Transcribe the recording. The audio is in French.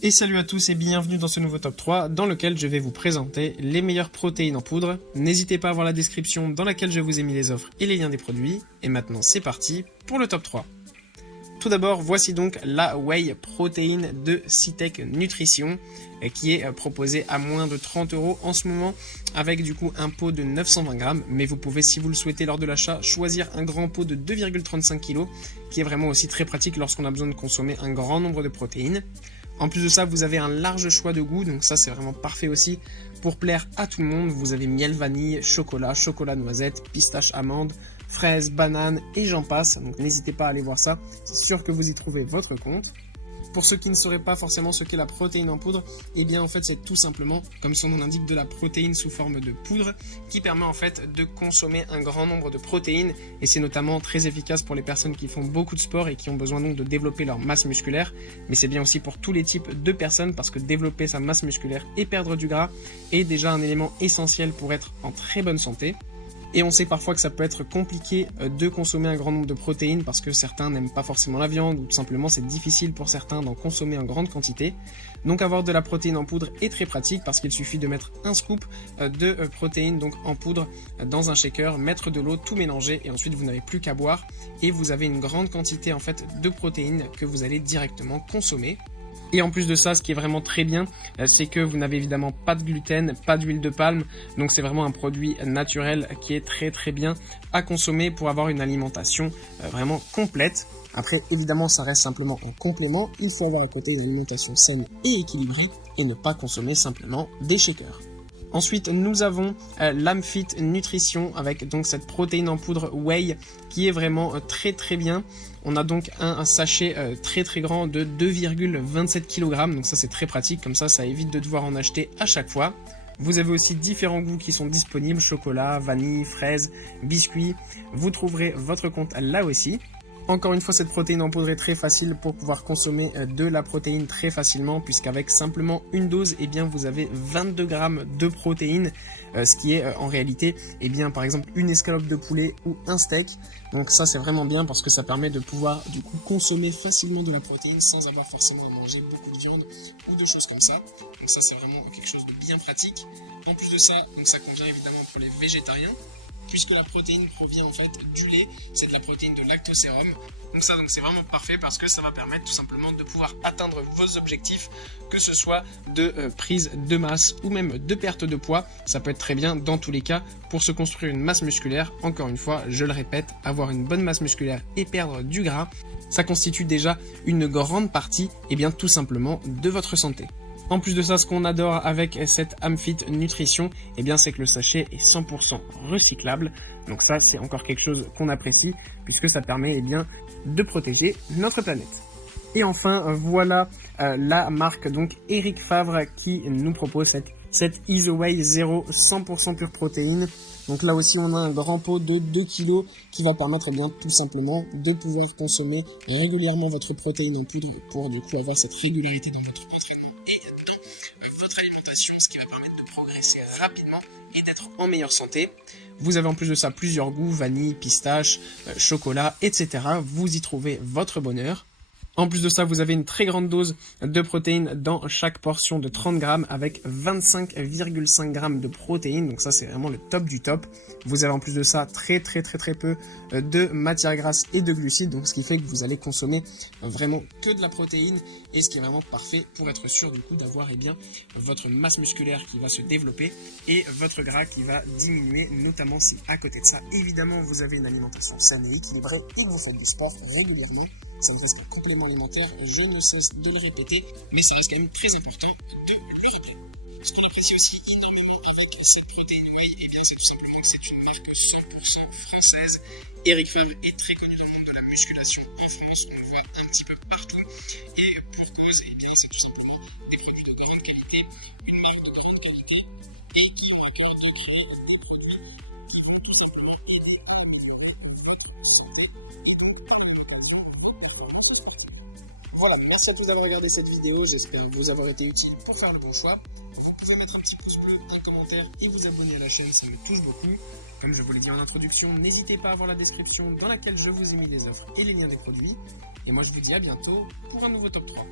Et salut à tous et bienvenue dans ce nouveau top 3 dans lequel je vais vous présenter les meilleures protéines en poudre. N'hésitez pas à voir la description dans laquelle je vous ai mis les offres et les liens des produits. Et maintenant c'est parti pour le top 3. Tout d'abord, voici donc la Whey Protéine de Cytec Nutrition qui est proposée à moins de 30 € en ce moment avec du coup un pot de 920 grammes. Mais vous pouvez, si vous le souhaitez lors de l'achat, choisir un grand pot de 2,35 kg qui est vraiment aussi très pratique lorsqu'on a besoin de consommer un grand nombre de protéines. En plus de ça, vous avez un large choix de goût, donc ça c'est vraiment parfait aussi pour plaire à tout le monde. Vous avez miel vanille, chocolat, chocolat noisette, pistache amande, fraises, bananes et j'en passe. Donc n'hésitez pas à aller voir ça, c'est sûr que vous y trouvez votre compte. Pour ceux qui ne sauraient pas forcément ce qu'est la protéine en poudre, eh bien en fait c'est tout simplement, comme son nom l'indique, de la protéine sous forme de poudre qui permet en fait de consommer un grand nombre de protéines et c'est notamment très efficace pour les personnes qui font beaucoup de sport et qui ont besoin donc de développer leur masse musculaire, mais c'est bien aussi pour tous les types de personnes parce que développer sa masse musculaire et perdre du gras est déjà un élément essentiel pour être en très bonne santé. Et on sait parfois que ça peut être compliqué de consommer un grand nombre de protéines parce que certains n'aiment pas forcément la viande ou tout simplement c'est difficile pour certains d'en consommer en grande quantité. Donc avoir de la protéine en poudre est très pratique parce qu'il suffit de mettre un scoop de protéines donc en poudre dans un shaker, mettre de l'eau, tout mélanger et ensuite vous n'avez plus qu'à boire et vous avez une grande quantité en fait de protéines que vous allez directement consommer. Et en plus de ça, ce qui est vraiment très bien, c'est que vous n'avez évidemment pas de gluten, pas d'huile de palme, donc c'est vraiment un produit naturel qui est très très bien à consommer pour avoir une alimentation vraiment complète. Après, évidemment, ça reste simplement un complément, il faut avoir à côté une alimentation saine et équilibrée et ne pas consommer simplement des shakers. Ensuite, nous avons l'Amfit Nutrition avec donc cette protéine en poudre Whey qui est vraiment très très bien. On a donc un sachet très très grand de 2,27 kg, donc ça c'est très pratique, comme ça évite de devoir en acheter à chaque fois. Vous avez aussi différents goûts qui sont disponibles, chocolat, vanille, fraise, biscuits. Vous trouverez votre compte là aussi. Encore une fois, cette protéine en poudre est très facile pour pouvoir consommer de la protéine très facilement puisqu'avec simplement une dose, eh bien, vous avez 22 grammes de protéines, ce qui est en réalité, eh bien, par exemple, une escalope de poulet ou un steak. Donc ça, c'est vraiment bien parce que ça permet de pouvoir du coup consommer facilement de la protéine sans avoir forcément à manger beaucoup de viande ou de choses comme ça. Donc ça, c'est vraiment quelque chose de bien pratique. En plus de ça, donc ça convient évidemment pour les végétariens, puisque la protéine provient en fait du lait, c'est de la protéine de lactosérum. Donc c'est vraiment parfait parce que ça va permettre tout simplement de pouvoir atteindre vos objectifs, que ce soit de prise de masse ou même de perte de poids. Ça peut être très bien dans tous les cas pour se construire une masse musculaire. Encore une fois, je le répète, avoir une bonne masse musculaire et perdre du gras, ça constitue déjà une grande partie, et bien tout simplement, de votre santé. En plus de ça, ce qu'on adore avec cette Amfit Nutrition, eh bien, c'est que le sachet est 100% recyclable. Donc ça, c'est encore quelque chose qu'on apprécie puisque ça permet, eh bien, de protéger notre planète. Et enfin, voilà la marque donc Eric Favre qui nous propose cette Isoway Zero 100% pure protéine. Donc là aussi, on a un grand pot de 2 kg qui va permettre, eh bien, tout simplement de pouvoir consommer régulièrement votre protéine en poudre pour du coup avoir cette régularité dans votre entraînement et dans votre alimentation, ce qui va permettre de progresser rapidement et d'être en meilleure santé. Vous avez en plus de ça plusieurs goûts, vanille, pistache, chocolat, etc. Vous y trouvez votre bonheur. En plus de ça, vous avez une très grande dose de protéines dans chaque portion de 30 grammes avec 25,5 grammes de protéines. Donc ça, c'est vraiment le top du top. Vous avez en plus de ça très peu de matières grasses et de glucides. Donc ce qui fait que vous allez consommer vraiment que de la protéine et ce qui est vraiment parfait pour être sûr du coup d'avoir votre masse musculaire qui va se développer et votre gras qui va diminuer, notamment si à côté de ça, évidemment, vous avez une alimentation saine et équilibrée et que vous faites du sport régulièrement. Ça ne reste qu'un complément alimentaire, je ne cesse de le répéter, mais ça reste quand même très important de le rappeler. Ce qu'on apprécie aussi énormément avec cette protéine Whey, eh bien c'est tout simplement que c'est une marque 100% française. Eric Favre est très connu dans le monde de la musculation en France, on le voit un petit peu partout, et pour cause, eh bien c'est tout simplement des produits de grande qualité, une marque de grande qualité, et qui ont à cœur de créer des produits qui vont tout simplement aider à améliorer votre santé et donc voilà, merci à tous d'avoir regardé cette vidéo, j'espère vous avoir été utile pour faire le bon choix. Vous pouvez mettre un petit pouce bleu, un commentaire et vous abonner à la chaîne, ça me touche beaucoup. Comme je vous l'ai dit en introduction, n'hésitez pas à voir la description dans laquelle je vous ai mis les offres et les liens des produits. Et moi je vous dis à bientôt pour un nouveau top 3.